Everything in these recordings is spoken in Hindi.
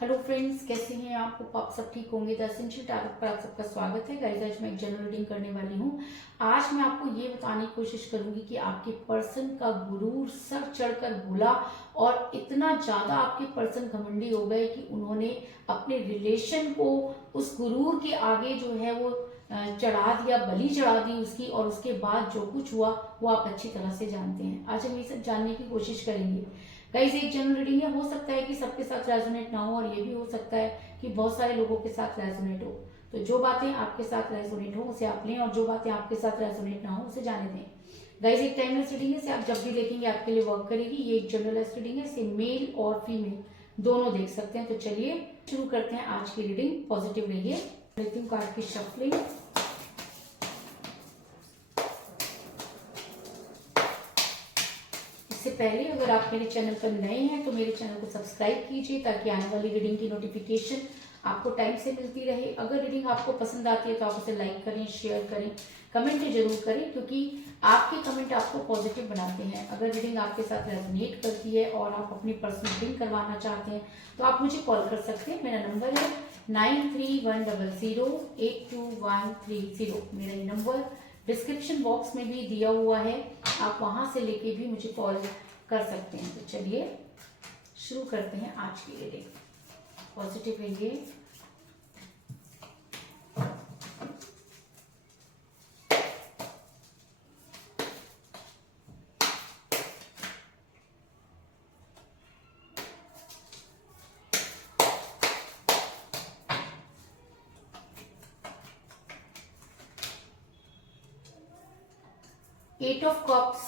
हेलो फ्रेंड्स, कैसे हैं आप सब ठीक होंगे। द एसेंशियल टैरोट पर आप सबका स्वागत है। गाइस, आज मैं एक जनरल रीडिंग करने वाली हूँ। आज मैं आपको ये बताने की कोशिश करूंगी कि आपके पर्सन का गुरूर सर चढ़कर बोला और इतना ज्यादा आपके पर्सन घमंडी हो गए कि उन्होंने अपने रिलेशन को उस गुरूर के आगे जो है वो चढ़ा दिया, बलि चढ़ा दी उसकी, और उसके बाद जो कुछ हुआ वो आप अच्छी तरह से जानते हैं। आज हम ये सब जानने की कोशिश करेंगे। गाइस, एक जनरल रीडिंग है, हो सकता है कि सबके साथ रेजोनेट ना हो और ये भी हो सकता है कि बहुत सारे लोगों के साथ रेजोनेट हो। तो जो बातें आपके साथ रेजोनेट हो उसे आप लें और जो बातें आपके साथ रेजोनेट ना हो उसे जाने दें। गाइस, एक टाइमलेस रीडिंग है, इसे आप जब भी देखेंगे आपके लिए वर्क करेगी। ये एक जनरल रीडिंग है, इसे मेल और फीमेल दोनों देख सकते हैं। तो चलिए शुरू करते हैं आज की रीडिंग। पॉजिटिव रहिए। लेती हूँ कार्ड की शफलिंग। इससे पहले अगर आप मेरे चैनल पर नए हैं तो मेरे चैनल को सब्सक्राइब कीजिए ताकि आने वाली रीडिंग की नोटिफिकेशन आपको टाइम से मिलती रहे। अगर रीडिंग आपको पसंद आती है तो आप उसे लाइक करें, शेयर करें, कमेंट जरूर करें, क्योंकि आपके कमेंट आपको पॉजिटिव बनाते हैं। अगर रीडिंग आपके साथ रेजोनेट करती है और आप अपनी पर्सनल रीडिंग करवाना चाहते हैं तो आप मुझे कॉल कर सकते हैं। मेरा नंबर है 9310082130। मेरा ये नंबर डिस्क्रिप्शन बॉक्स में भी दिया हुआ है, आप वहां से लेके भी मुझे कॉल कर सकते हैं। तो चलिए शुरू करते हैं आज की रीडिंग। पॉजिटिव रहिए। Eight of cups,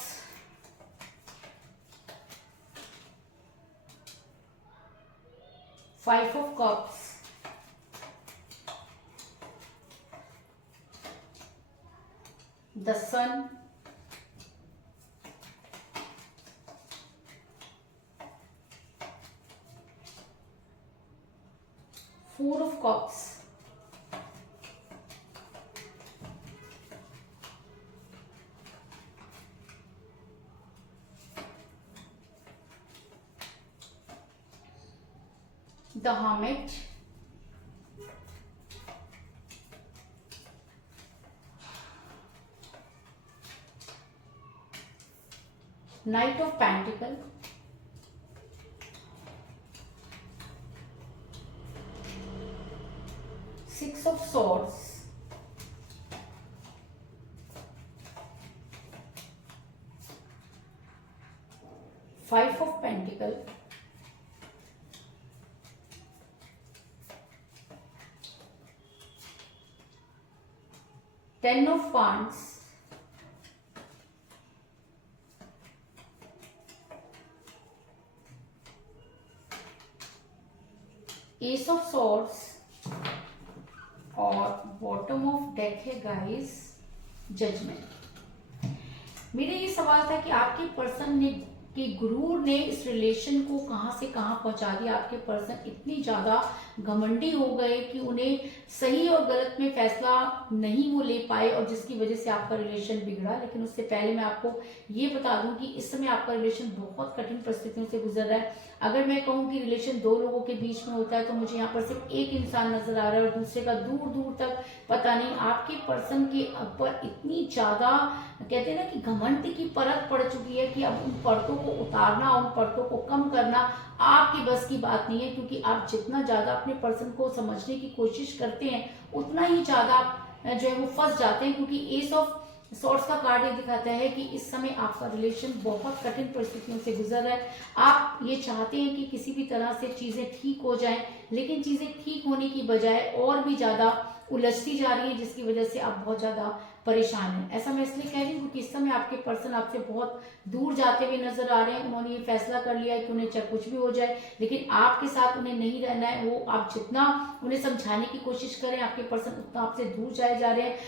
five of cups, the sun, four of cups, the hermit, knight of pentacle, six of swords, five of pentacle, ten of wands, S of swords, और बॉटम ऑफ डेक है गाइस जजमेंट। मेरा ये सवाल था कि आपके पर्सन ने कि गुरूर ने इस रिलेशन को कहां से कहां पहुंचा दिया। आपके पर्सन इतनी ज्यादा घमंडी हो गए कि उन्हें सही और गलत में फैसला नहीं वो ले पाए और जिसकी वजह से आपका रिलेशन बिगड़ा। लेकिन उससे पहले मैं आपको ये बता दूं कि इस समय आपका रिलेशन बहुत कठिन परिस्थितियों से गुजर रहा है। अगर मैं कहूं कि रिलेशन दो लोगों के बीच में होता है तो मुझे यहाँ पर सिर्फ एक इंसान नजर आ रहा है और दूसरे का दूर दूर तक पता नहीं। आपके पर्सन के ऊपर इतनी ज्यादा कहते हैं ना कि घमंड की परत पड़ चुकी है कि अब उन परतों को उतारना, उन परतों को कम करना आपकी बस की बात नहीं है। क्योंकि आप जितना ज्यादा अपने पर्सन को समझने की कोशिश करते हैं उतना ही ज्यादा आप जो है वो फंस जाते हैं। क्योंकि एस ऑफ सॉर्ड्स का कार्ड ये दिखाता है कि इस समय आपका रिलेशन बहुत कठिन परिस्थितियों से गुजर रहा है। आप ये चाहते हैं कि किसी भी तरह से चीजें ठीक हो जाएं, लेकिन चीजें ठीक होने की बजाय और भी ज्यादा उलझती जा रही है, जिसकी वजह से आप बहुत ज्यादा परेशान हैं। ऐसा मैं इसलिए कह रही हूँ क्योंकि इस समय आपके पर्सन आपसे बहुत दूर जाते हुए नजर आ रहे हैं। उन्होंने ये फैसला कर लिया है कि उन्हें चाहे कुछ भी हो जाए लेकिन आपके साथ उन्हें नहीं रहना है। वो आप जितना उन्हें समझाने की कोशिश करें आपके पर्सन उतना आपसे दूर जाए जा रहे हैं।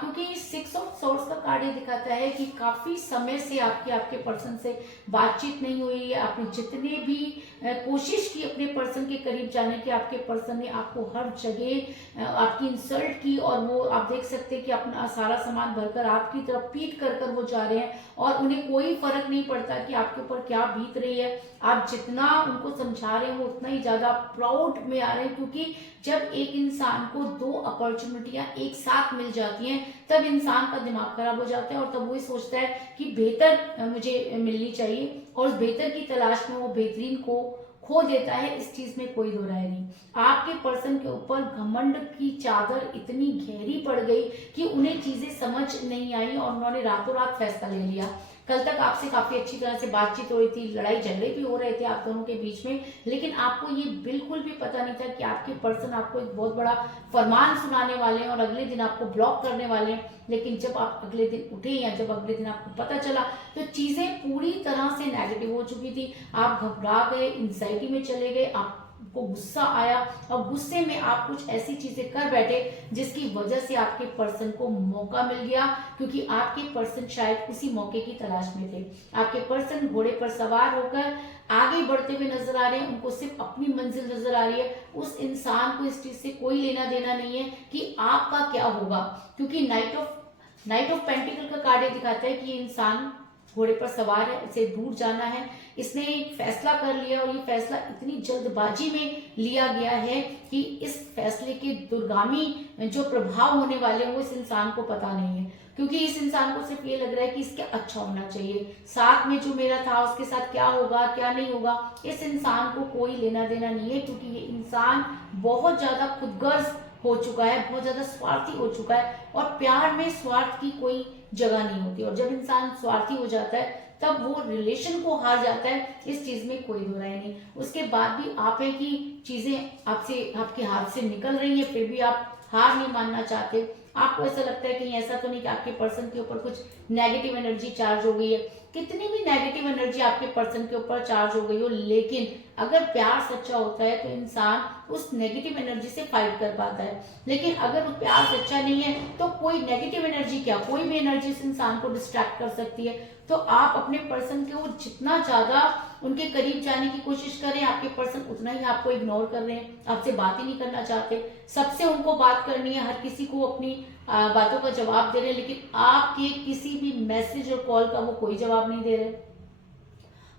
क्योंकि सिक्स ऑफ सॉर्ड्स का कार्ड ये दिखाता है कि काफी समय से आपके पर्सन से बातचीत नहीं हुई है। आपने जितने भी कोशिश की अपने पर्सन के करीब जाने की, आपके पर्सन ने आपको हर जगह आपकी इंसल्ट की और वो आप देख सकते हैं कि अपना सारा सामान भरकर आपकी तरफ पीट कर कर वो जा रहे हैं और उन्हें कोई फर्क नहीं पड़ता कि आपके ऊपर क्या बीत रही है। आप जितना उनको समझा रहे हैं वो उतना ही ज्यादा प्राउड में आ रहे हैं, क्योंकि जब एक इंसान को दो अपॉर्चुनिटियां एक साथ मिल जाती हैं तब इंसान का दिमाग खराब हो जाता है और तब वही सोचता है कि बेहतर मुझे मिलनी चाहिए और उस बेहतर की तलाश में वो बेहतरीन को खो देता है। इस चीज में कोई दो राय नहीं। आपके पर्सन के ऊपर घमंड की चादर इतनी गहरी पड़ गई कि उन्हें चीजें समझ नहीं आई और उन्होंने रातों रात फैसला ले लिया। कल तक आपसे काफी अच्छी तरह से बातचीत हो रही थी, लड़ाई झगड़े भी हो रहे थे आप दोनों के बीच में, लेकिन आपको ये बिल्कुल भी पता नहीं था कि आपके पर्सन आपको एक बहुत बड़ा फरमान सुनाने वाले हैं और अगले दिन आपको ब्लॉक करने वाले हैं। लेकिन जब आप अगले दिन उठे या जब अगले दिन आपको पता चला तो चीजें पूरी तरह से नेगेटिव हो चुकी थी। आप घबरा गए, एंजाइटी में चले गए, आपको गुस्सा आया और गुस्से में आप कुछ ऐसी चीजें कर बैठे जिसकी वजह से आपके पर्सन को मौका मिल गया, क्योंकि आपके पर्सन शायद उसी मौके की तलाश में थे। आपके पर्सन घोड़े पर सवार होकर आगे बढ़ते हुए नजर आ रहे हैं, उनको सिर्फ अपनी मंजिल नजर आ रही है। उस इंसान को इस चीज से कोई लेना देना नहीं है कि आपका क्या होगा, क्योंकि नाइट ऑफ पेंटिकल का कार्ड दिखाता है कि ये इंसान घोड़े पर सवार है, इसे दूर जाना है, इसने एक फैसला कर लिया और ये फैसला इतनी जल्दबाजी में लिया गया है कि इस फैसले के दुर्गामी जो प्रभाव होने वाले हैं वो इस इंसान को पता नहीं है, क्योंकि इस इंसान को सिर्फ ये लग रहा है कि इसके अच्छा होना चाहिए, साथ में जो मेरा था उसके साथ क्या होगा क्या नहीं होगा, इस इंसान को कोई लेना देना नहीं है, क्योंकि ये इंसान बहुत ज्यादा खुदगर्ज हो चुका है, बहुत ज्यादा स्वार्थी हो चुका है और प्यार में स्वार्थ की कोई जगह नहीं होती और जब इंसान स्वार्थी हो जाता है तब वो रिलेशन को हार जाता है। इस चीज में कोई दो राय नहीं। उसके बाद भी आप है कि चीजें आपसे आपके हाथ से निकल रही है फिर भी आप हार नहीं मानना चाहते। आपको ऐसा लगता है कि ऐसा तो नहीं कि आपके पर्सन के ऊपर कुछ नेगेटिव एनर्जी चार्ज हो गई है। कितनी भी नेगेटिव एनर्जी आपके पर्सन के ऊपर चार्ज हो गई हो, लेकिन अगर प्यार सच्चा होता है तो इंसान उस नेगेटिव एनर्जी से फाइट कर पाता है। लेकिन अगर वो प्यार सच्चा नहीं है तो कोई नेगेटिव एनर्जी क्या, कोई भी एनर्जी उस इंसान को डिस्ट्रैक्ट कर सकती है। तो आप अपने पर्सन के वो जितना ज्यादा उनके करीब जाने की कोशिश करें, आपके पर्सन उतना ही आपको इग्नोर कर रहे हैं, आपसे बात ही नहीं करना चाहते। सबसे उनको बात करनी है, हर किसी को अपनी बातों का जवाब दे रहे हैं, लेकिन आपके किसी भी मैसेज और कॉल का वो कोई जवाब नहीं दे रहे।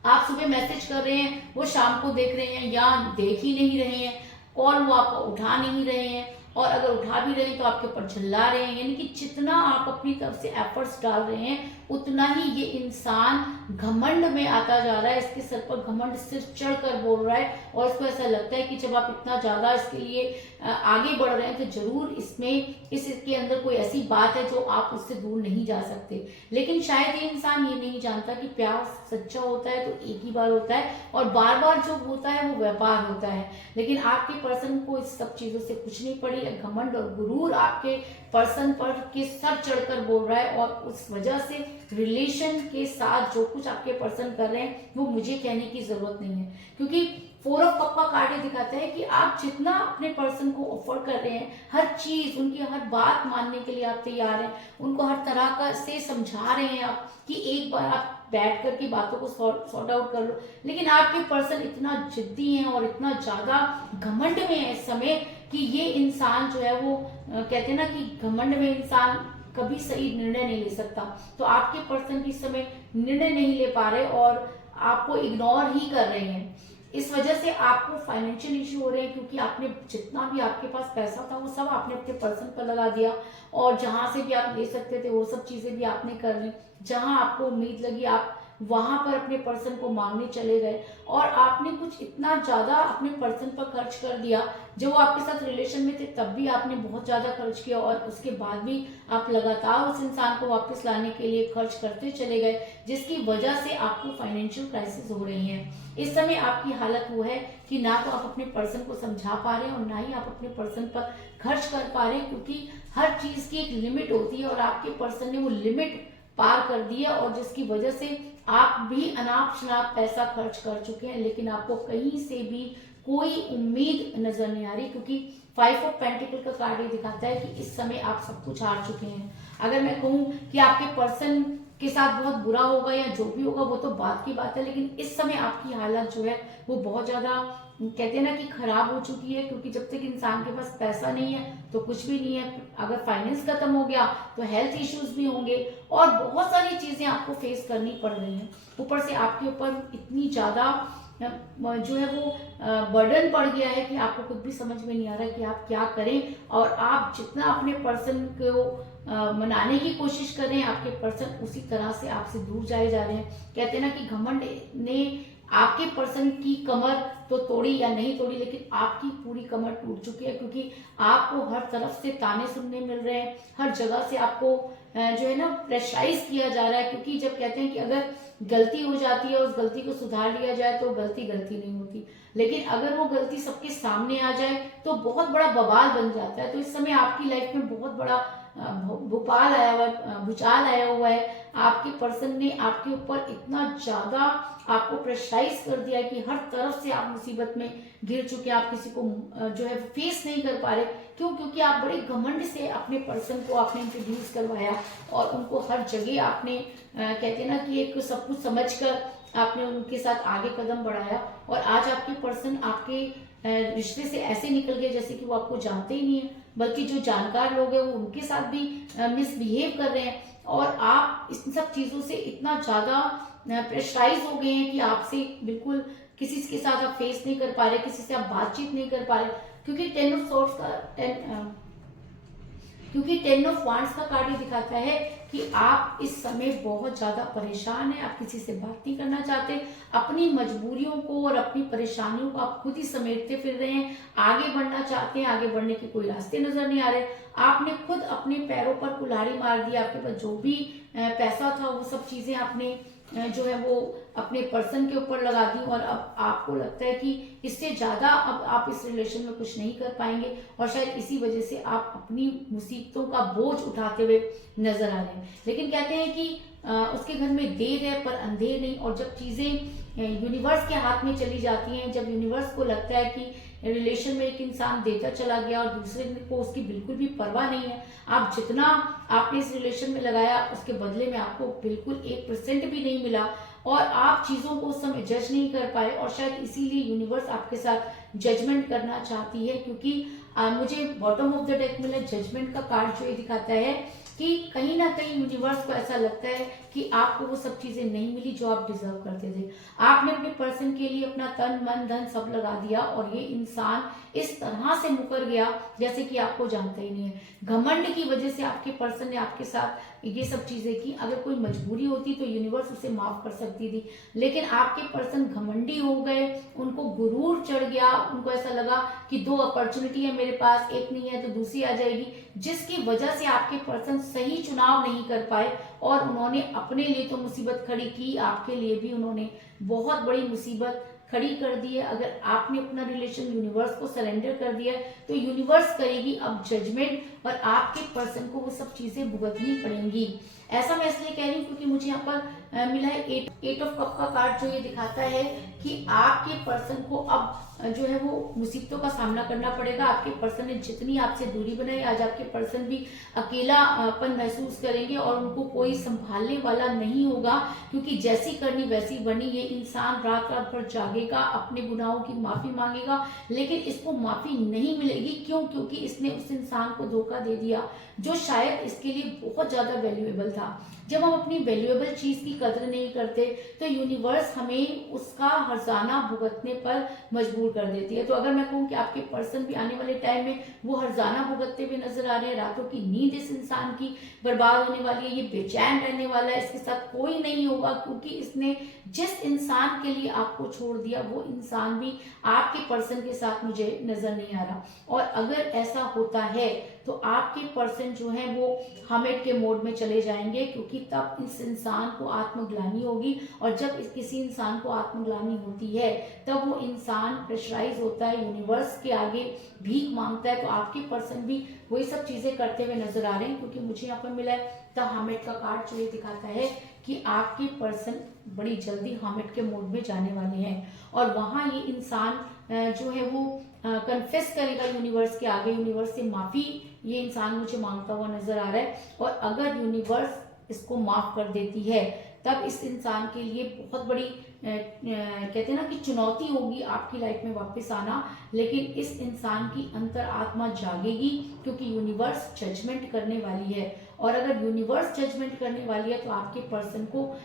आप सुबह मैसेज कर रहे हैं, वो शाम को देख रहे हैं या देख ही नहीं रहे हैं, कॉल वो आपका उठा नहीं रहे हैं और अगर उठा भी रहे हैं तो आपके ऊपर झल्ला रहे हैं। यानी कि जितना आप अपनी तरफ से एफर्ट्स डाल रहे हैं उतना ही ये इंसान घमंड में आता जा रहा है। इसके सर पर घमंड सिर चढ़कर बोल रहा है और इसको ऐसा लगता है कि जब आप इतना ज्यादा इसके लिए आगे बढ़ रहे हैं तो जरूर इसके अंदर कोई ऐसी बात है जो आप उससे दूर नहीं जा सकते। लेकिन शायद ये इंसान ये नहीं जानता कि प्यार सच्चा होता है तो एक ही बार होता है और बार बार जो होता है वो व्यापार होता है। लेकिन आपके पर्सन को इस सब चीजों से कुछ नहीं पड़ी, घमंड और गुरूर आपके पर्सन पर के सर चढ़कर बोल रहा है और उस वजह से रिलेशन के साथ जो कुछ आपके पर्सन कर रहे हैं वो मुझे कहने की जरूरत नहीं है, क्योंकि 4 ऑफ कप का कार्ड दिखाता है कि आप जितना अपने पर्सन को ऑफर कर रहे हैं, हर चीज उनकी हर बात मानने के लिए आप तैयार हैं, उनको हर तरह का से समझा रहे हैं आप कि एक बार आप बैठ करके बातों को सॉर्ट आउट कर लो। लेकिन आपके पर्सन इतना जिद्दी है और इतना ज्यादा घमंड में है इस समय कि ये इंसान जो है वो कहते हैं ना कि घमंड में इंसान कभी सही निर्णय नहीं ले सकता। तो आपके पर्सन इस समय निर्णय नहीं ले पा रहे और आपको इग्नोर ही कर रहे हैं। इस वजह से आपको फाइनेंशियल इश्यू हो रहे हैं, क्योंकि आपने जितना भी आपके पास पैसा था वो सब आपने अपने पर्सन पर लगा दिया और जहां से भी आप ले सकते थे वो सब चीजें भी आपने कर ली। जहां आपको उम्मीद लगी आप वहां पर अपने पर्सन को मांगने चले गए और आपने कुछ इतना ज्यादा अपने पर्सन पर खर्च कर दिया। जब वो आपके साथ रिलेशन में थे तब भी आपने बहुत ज्यादा खर्च किया और उसके बाद भी आप लगातार उस इंसान को वापस लाने के लिए खर्च करते चले गए, जिसकी वजह से आपको फाइनेंशियल क्राइसिस हो रही है। इस समय आपकी हालत वो है कि ना तो आप अपने पर्सन को समझा पा रहे हैं और ना ही आप अपने पर्सन पर खर्च कर पा रहे हैं, क्योंकि हर चीज की एक लिमिट होती है और आपके पर्सन ने वो लिमिट पार कर दी है और जिसकी वजह से आप भी अनाप शनाप पैसा खर्च कर चुके हैं, लेकिन आपको कहीं से भी कोई उम्मीद नजर नहीं आ रही, क्योंकि 5 ऑफ पेंटिकल का कार्ड ये दिखाता है कि इस समय आप सब कुछ हार चुके हैं। अगर मैं कहूं कि आपके पर्सन के साथ बहुत बुरा होगा या जो भी होगा वो तो बात की बात है, लेकिन इस समय आपकी हालत जो है वो बहुत ज्यादा कहते हैं ना कि खराब हो चुकी है, क्योंकि जब तक इंसान के पास पैसा नहीं है तो कुछ भी नहीं है। अगर फाइनेंस खत्म हो गया तो हेल्थ इश्यूज भी होंगे और बहुत सारी चीजें आपको फेस करनी पड़ रही हैं। ऊपर से आपके ऊपर इतनी ज्यादा जो है वो बर्डन पड़ गया है कि आपको खुद भी समझ में नहीं आ रहा है कि आप क्या करें। और आप जितना अपने पर्सन को मनाने की कोशिश कर रहे हैं, आपके पर्सन उसी तरह से आपसे दूर जाए जा रहे हैं। कहते हैं ना कि घमंड ने आपके पर्सन की कमर तो तोड़ी या नहीं तोड़ी, लेकिन आपकी पूरी कमर टूट चुकी है, क्योंकि आपको हर तरफ से ताने सुनने मिल रहे हैं, हर जगह से आपको जो है ना प्रेशराइज किया जा रहा है। क्योंकि जब कहते हैं कि अगर गलती हो जाती है, उस गलती को सुधार लिया जाए तो गलती गलती नहीं होती, लेकिन अगर वो गलती सबके सामने आ जाए तो बहुत बड़ा बवाल बन जाता है। तो इस समय आपकी लाइफ में बहुत बड़ा भूपाल आया हुआ है, भूचाल आया हुआ है। आपके पर्सन ने आपके ऊपर इतना ज्यादा आपको प्रेशराइज कर दिया है कि हर तरफ से आप मुसीबत में घिर चुके हैं। आप किसी को जो है फेस नहीं कर पा रहे। क्यों? क्योंकि आप बड़े घमंड से अपने पर्सन को आपने इंट्रोड्यूस करवाया और उनको हर जगह आपने कहते हैं ना कि एक सब कुछ समझकर आपने उनके साथ आगे कदम बढ़ाया। और आज आपके पर्सन आपके रिश्ते से ऐसे निकल गए जैसे कि वो आपको जानते ही नहीं है, बल्कि जो जानकार लोग हैं वो उनके साथ भी मिसबिहेव कर रहे हैं। और आप इन सब चीजों से इतना ज्यादा प्रेशराइज हो गए हैं कि आपसे बिल्कुल किसी के साथ आप फेस नहीं कर पा रहे, किसी से आप बातचीत नहीं कर पा रहे। क्योंकि टेन ऑफ वांड्स का कार्ड ये दिखाता है कि आप इस समय बहुत ज्यादा परेशान हैं, आप किसी से बात नहीं करना चाहते, अपनी मजबूरियों को और अपनी परेशानियों को आप खुद ही समेटते फिर रहे हैं, आगे बढ़ना चाहते हैं, आगे बढ़ने के कोई रास्ते नजर नहीं आ रहे। आपने खुद अपने पैरों पर कुल्हाड़ी मार दी, आपके पास जो भी पैसा था वो सब चीजें आपने जो है वो अपने पर्सन के ऊपर लगा दी। और अब आपको लगता है कि इससे ज्यादा अब आप इस रिलेशन में कुछ नहीं कर पाएंगे, और शायद इसी वजह से आप अपनी मुसीबतों का बोझ उठाते हुए नजर आ रहे हैं। लेकिन कहते हैं कि उसके घर में देर है पर अंधेर नहीं। और जब चीजें यूनिवर्स के हाथ में चली जाती हैं, जब यूनिवर्स को लगता है कि रिलेशन में एक इंसान देता चला गया और दूसरे को उसकी बिल्कुल भी परवाह नहीं है, आप जितना आपने इस रिलेशन में लगाया उसके बदले में आपको बिल्कुल 1% भी नहीं मिला, और आप चीजों को उस समय जज नहीं कर पाए। और शायद इसीलिए यूनिवर्स आपके साथ जजमेंट करना चाहती है, क्योंकि मुझे बॉटम ऑफ द डेक मिला जजमेंट का कार्ड, जो ये दिखाता है कि कहीं ना कहीं यूनिवर्स को ऐसा लगता है कि आपको वो सब चीजें नहीं मिली जो आप डिजर्व करते थे। आपने अपने पर्सन के लिए अपना तन मन धन सब लगा दिया, और ये इंसान इस तरह से मुकर गया जैसे कि आपको जानता ही नहीं है। घमंड की वजह से आपके पर्सन ने आपके साथ ये सब चीजें की। अगर कोई मजबूरी होती तो यूनिवर्स उसे माफ कर सकती थी, लेकिन आपके पर्सन घमंडी हो गए, उनको गुरूर चढ़ गया, उनको ऐसा लगा कि 2 अपॉर्चुनिटी है मेरे पास, एक नहीं है तो दूसरी आ जाएगी, जिसकी वजह से आपके पर्सन सही चुनाव नहीं कर पाए और उन्होंने अपने लिए तो मुसीबत खड़ी की, आपके लिए भी उन्होंने बहुत बड़ी मुसीबत खड़ी कर दी है। अगर आपने अपना रिलेशन यूनिवर्स को सरेंडर कर दिया है तो यूनिवर्स करेगी अब जजमेंट, और आपके पर्सन को वो सब चीजें भुगतनी पड़ेंगी। ऐसा मैं इसलिए कह रही हूँ क्योंकि मुझे यहाँ पर मिला है 8 ऑफ कप का कार्ड, जो ये दिखाता है कि आपके पर्सन को अब जो है वो मुसीबतों का सामना करना पड़ेगा। आपके पर्सन ने जितनी आपसे दूरी बनाई, आज आपके पर्सन भी अकेलापन महसूस करेंगे और उनको कोई संभालने वाला नहीं होगा, क्योंकि जैसी करनी वैसी बनी। ये इंसान रात रात भर जागेगा, अपने गुनाहों की माफी मांगेगा, लेकिन इसको माफी नहीं मिलेगी। क्यों? क्योंकि इसने उस इंसान को धोखा दे दिया जो शायद इसके लिए बहुत ज्यादा वैल्यूएबल था। जब हम अपनी वैल्यूएबल चीज की कदर नहीं करते तो यूनिवर्स हमें उसका हर्जाना भुगतने पर मजबूर कर देती है। तो अगर मैं कहूँ कि आपके पर्सन भी आने वाले टाइम में वो हर्जाना भुगतते हुए नजर आ रहे हैं, रातों की नींद इस इंसान की बर्बाद होने वाली है, ये बेचैन रहने वाला है, इसके साथ कोई नहीं होगा, क्योंकि इसने जिस इंसान के लिए आपको छोड़ दिया वो इंसान भी आपके पर्सन के साथ मुझे नजर नहीं आ रहा। और अगर ऐसा होता है तो आपके पर्सन जो है वो हमेट के मोड में चले जाएंगे, क्योंकि तब इस इंसान को आत्मग्लानि होगी, और जब किसी इंसान को आत्मग्लानि होती है तब वो इंसान प्रेशराइज होता है, यूनिवर्स के आगे भीख मांगता है। तो आपके पर्सन भी वही सब चीजें करते हुए नजर आ रहे हैं, क्योंकि मुझे यहाँ पर मिला है द हर्मिट का कार्ड, जो ये दिखाता है कि आपके पर्सन बड़ी जल्दी हर्मिट के मोड में जाने वाले हैं, और वहां ये इंसान जो है वो कन्फेस करेगा यूनिवर्स के आगे, यूनिवर्स से माफी ये इंसान मुझे मांगता हुआ नजर आ रहा है। और अगर यूनिवर्स इसको माफ कर देती है तब इस इंसान के लिए बहुत बड़ी कहते हैं ना कि चुनौती होगी आपकी लाइफ में वापस आना, लेकिन इस इंसान की अंतर आत्मा जागेगी, क्योंकि यूनिवर्स जजमेंट करने वाली है। और अगर यूनिवर्स जजमेंट करने वाली है तो आपके पर्सन को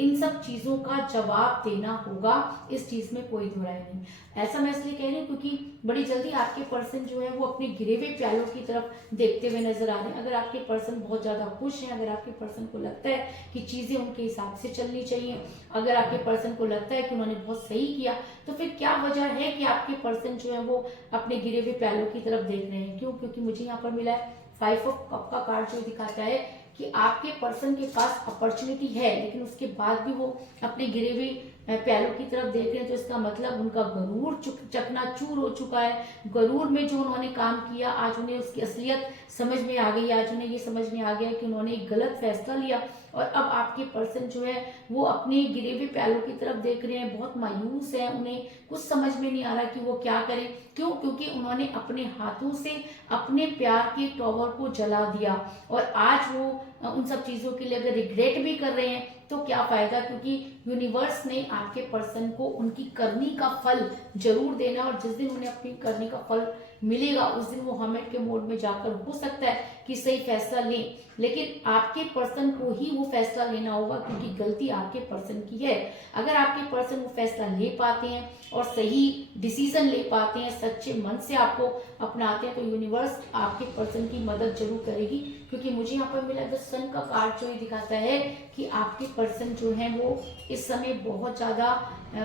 इन सब चीजों का जवाब देना होगा, इस चीज में कोई दो राय नहीं। ऐसा मैं इसलिए कह रही हूँ क्योंकि बड़ी जल्दी आपके पर्सन जो है वो अपने गिरे हुए प्यालों की तरफ देखते हुए नजर आ रहे हैं। अगर आपके पर्सन बहुत ज्यादा खुश हैं, अगर आपके पर्सन को लगता है कि चीजें उनके हिसाब से चलनी चाहिए, अगर आपके पर्सन को लगता है कि उन्होंने बहुत सही किया, तो फिर क्या वजह है कि आपके पर्सन जो है वो अपने गिरे हुए प्यालों की तरफ देख रहे हैं? क्यों? क्योंकि मुझे यहाँ पर मिला है 5 ऑफ कप का कार्ड, जो दिखाता है कि आपके पर्सन के पास अपॉर्चुनिटी है, लेकिन उसके बाद भी वो अपने गिरे हुए प्यालों की तरफ देख रहे हैं। तो इसका मतलब उनका गरूर चकनाचूर हो चुका है। गरूर में जो उन्होंने काम किया, आज उन्हें उसकी असलियत समझ में आ गई। आज उन्हें ये समझ में आ गया कि उन्होंने एक गलत फैसला लिया, और अब आपके पर्सन जो है वो अपने गिरे हुए प्यालों की तरफ देख रहे हैं, बहुत मायूस है, उन्हें कुछ समझ में नहीं आ रहा कि वो क्या करें। क्यों? क्योंकि उन्होंने अपने हाथों से अपने प्यार के टॉवर को जला दिया, और आज वो उन सब चीजों के लिए अगर रिग्रेट भी कर रहे हैं तो क्या फायदा, क्योंकि यूनिवर्स ने आपके पर्सन को उनकी करनी का फल जरूर देना, और जिस दिन उन्हें अपनी करनी का फल मिलेगा उस दिन वो हमेट के मोड में जाकर हो सकता है कि सही फैसला लें, लेकिन आपके पर्सन को ही वो फैसला लेना होगा, क्योंकि गलती आपके पर्सन की है। अगर आपके पर्सन वो फैसला ले पाते हैं और सही डिसीजन ले पाते हैं, सच्चे मन से आपको अपनाते हैं, तो यूनिवर्स आपके पर्सन की मदद जरूर करेगी। क्योंकि मुझे यहाँ पर मिला द सन का कार्ड, जो ये दिखाता है कि आपके पर्सन जो है वो इस समय बहुत ज्यादा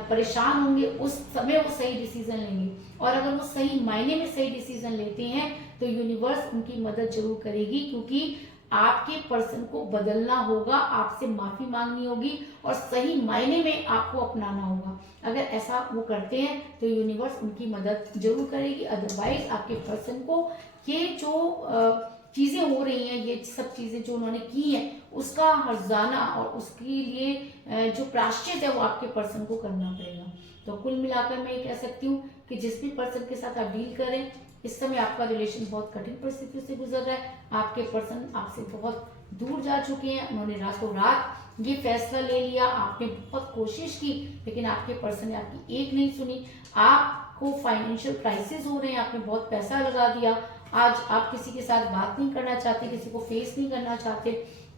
परेशान होंगे, उस समय वो सही डिसीजन लेंगे, और अगर वो सही मायने में सही डिसीजन लेते हैं तो यूनिवर्स उनकी मदद जरूर करेगी, क्योंकि आपके पर्सन को बदलना होगा, आपसे माफी मांगनी होगी, और सही मायने में आपको अपनाना होगा। अगर ऐसा वो करते हैं तो यूनिवर्स उनकी मदद जरूर करेगी। अदरवाइज आपके पर्सन को ये जो चीजें हो रही हैं, ये सब चीजें जो उन्होंने की हैं, उसका हर्जाना और उसके लिए जो प्रायश्चित है वो आपके पर्सन को करना पड़ेगा। तो कुल मिलाकर मैं ये कह सकती हूँ कि जिस भी पर्सन के साथ आप डील करें, इस समय आपका रिलेशन बहुत कठिन परिस्थितियों से गुजर रहा है। आपके पर्सन आपसे बहुत दूर जा चुके हैं, उन्होंने रातों रात ये फैसला ले लिया, आपने बहुत कोशिश की, लेकिन आपके पर्सन ने आपकी एक नहीं सुनी। आपको फाइनेंशियल क्राइसिस हो रहे हैं, आपने बहुत पैसा लगा दिया, आज आप किसी के साथ बात नहीं करना चाहते, किसी को फेस नहीं करना चाहते,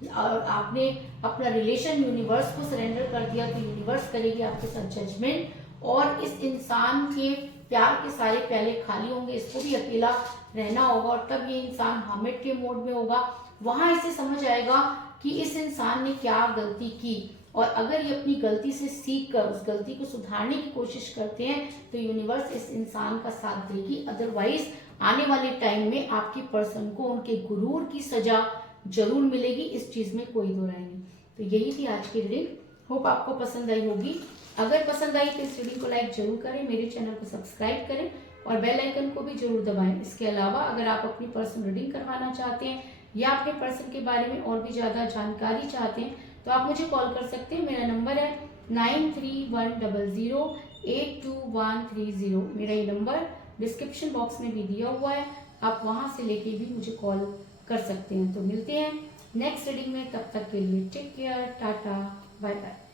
और आपने अपना रिलेशन यूनिवर्स को सरेंडर कर दिया, तो यूनिवर्स करेगी आपके साथ जजमेंट, और इस इंसान के प्यार के सारे प्याले खाली होंगे, इसको भी अकेला रहना होगा, और तब ये इंसान हर्मिट के मोड में होगा। वहां इसे समझ आएगा कि इस इंसान ने क्या गलती की, और अगर ये अपनी गलती से सीख कर उस गलती को सुधारने की कोशिश करते हैं तो यूनिवर्स इस इंसान का साथ देगी। अदरवाइज आने वाले टाइम में आपके पर्सन को उनके गुरूर की सजा जरूर मिलेगी, इस चीज में कोई दो राय नहीं। तो यही थी आज की रीडिंग, होप आपको पसंद आई होगी। अगर पसंद आई तो इस रीडिंग को लाइक जरूर करें, मेरे चैनल को सब्सक्राइब करें, और बेल आइकन को भी जरूर दबाएं। इसके अलावा अगर आप अपनी पर्सन रीडिंग करवाना चाहते हैं या अपने पर्सन के बारे में और भी ज्यादा जानकारी चाहते हैं तो आप मुझे कॉल कर सकते हैं। मेरा नंबर है 9310082130। मेरा ये नंबर डिस्क्रिप्शन बॉक्स में भी दिया हुआ है, आप वहां से लेके भी मुझे कॉल कर सकते हैं। तो मिलते हैं नेक्स्ट रीडिंग में, तब तक के लिए take care, tata, bye bye.